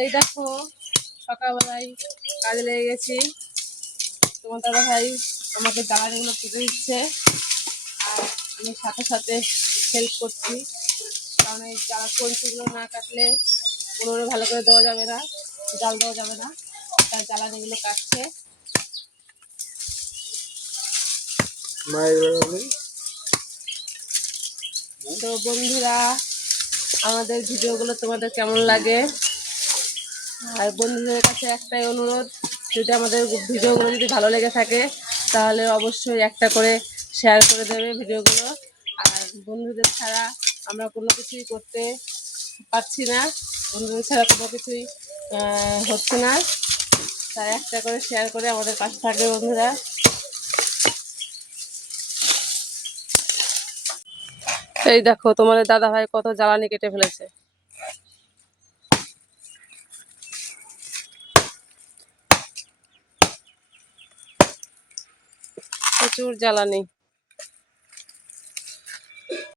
এই দেখো সকালবেলায় কাজে লেগে গেছি। তোমার দাদা ভাই আমাকে জ্বালানিগুলো কেটে দিচ্ছে আর আমি সাথে সাথে হেল্প করছি, কারণ এই জ্বালা কঞ্চিগুলো না কাটলে উনুনে ভালো করে দেওয়া যাবে না, জাল দেওয়া যাবে না, তার জ্বালানিগুলো কাটছে। তো বন্ধুরা, আমাদের ভিডিওগুলো তোমাদের কেমন লাগে? আর বন্ধুদের কাছে একটাই অনুরোধ, যদি আমাদের ভিডিওগুলো যদি ভালো লেগে থাকে তাহলে অবশ্যই একটা করে শেয়ার করে দেবে ভিডিওগুলো। আর বন্ধুদের ছাড়া আমরা কোনো কিছুই করতে পারছি না, বন্ধুদের ছাড়া কোনো কিছুই হচ্ছে না, তাই একটা করে শেয়ার করে আমাদের পাশে থাকবে বন্ধুরা। এই দেখো তোমাদের দাদা ভাই কত জ্বালানি কেটে ফেলেছে, প্রচুর জ্বালানি।